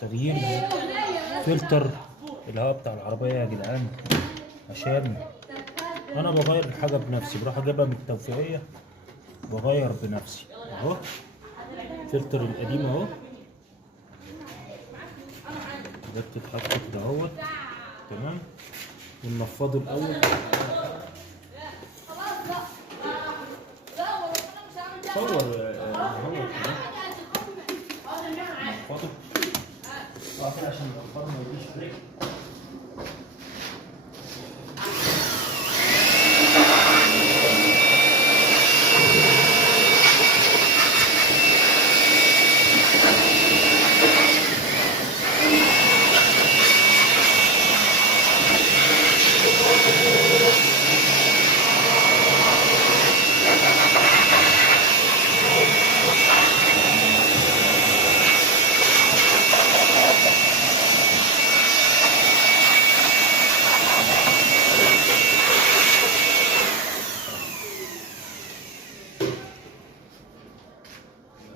تغيير فلتر الهواء بتاع العربية يا جدعان، عشان انا بغير الحاجة بنفسي، بروح اجيبها من التوفيقية بغير بنفسي. اهو الفلتر القديم اهو، ده بتتحط كده اهوت تمام، وننفضه الاول. صور هو كده ننفضه كده عشان الأطفال ما يجيش عليك.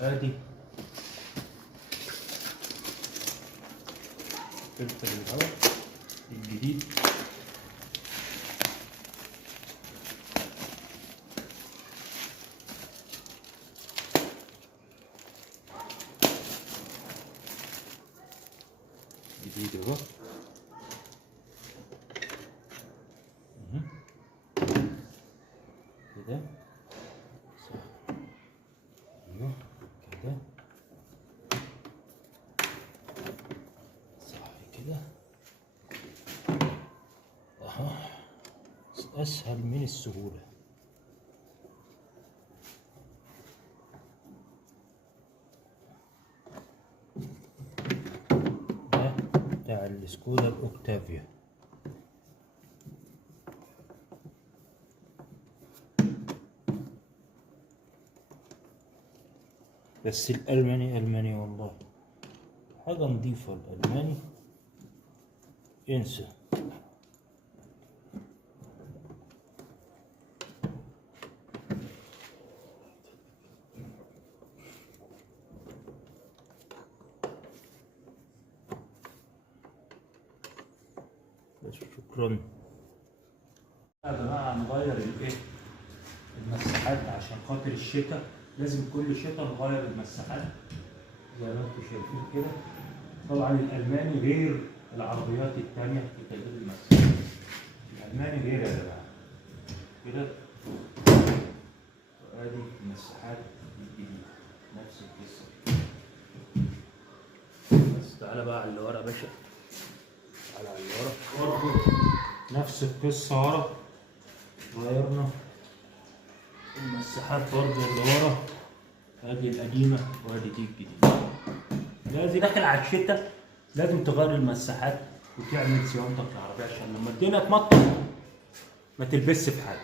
ادي فلتر الهواء الجديد. جديد اهو. كده صح، ايوه كده صح كده اهو، اسهل من السهولة. ده بتاع السكودا الاوكتافيا. بس الألماني ألماني والله، حاجة نضيفة. الألماني انسى. بس شكرا يا جماعة. نغير الايه، المساحات عشان خاطر الشتاء، لازم كل شتاء نغير المساحات زي ما انتم شايفين كده. طبعا الألماني غير العربيات التانية في تغيير المساحات، الألماني غير يا جماعة كده. وادي المساحات الجديدة نفس القصة. بس تعالى بقى على اللي ورا يا باشا، تعالى على اللي ورا برضه نفس القصة. ورا غيرنا المساحات برضه اللي ورا، ادي القديمة وادي دي الجديدة. لازم داخل على الشتاء لازم تغير المساحات وتعمل صيانتك للعربية عشان لما الدنيا تمطر ما تلبسش في حاجة.